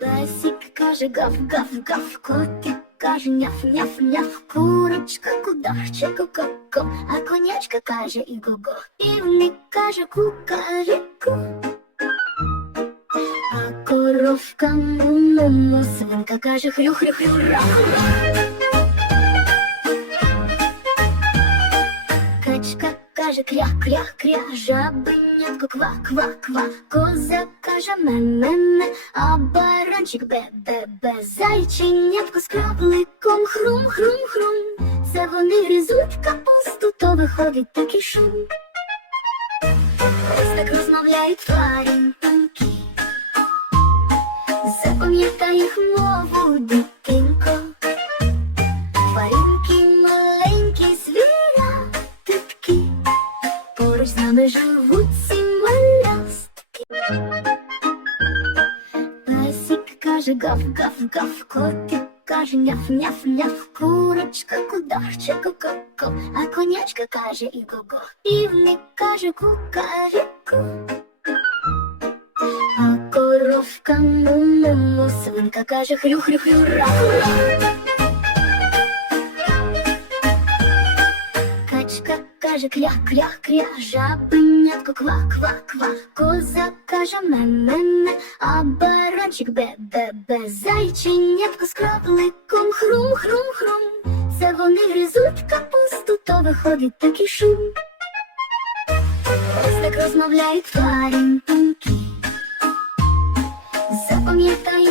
Песик каже гав, гав, гав, котик каже няф, няф, няф, курочка кудахче ко-ко-ко, а конячка каже іго-го, півник каже ку-каже-ку. А коровка му-му-му, свинка каже хрю-хрю-хрю-ра. Качка каже кря-кря-кря, жабенятко ква-ква-ква, коза каже ме-ме-ме, а баранчик бе-бе-бе, зайченятко з крапликом хрум-хрум-хрум. Це вони гризуть капусту, то виходить такий шум. Ось так розмовляють тваринки. Запам'ятай їх мову, дитинко. Тваринки маленькі звірятки, поруч з нами живуть каже гав, гав, гав, котик каже няф, няф, няф, курочка кудахче ко-ко-ко, а конячка каже іго-го, півник каже ку-каже ку. А коровка му-му-му, свинка каже хрю-хрю-хрю-ра. Качка каже кря-кря-кря, жабенятко ква-ква-ква, коза каже ме-ме-ме, а баранчик бе-бе-бе, зайченятко з крапликом хрум-хрум-хрум. Це вони гризуть капусту, то виходить такий шум. Ось так розмовляють тваринки. Запам'ятай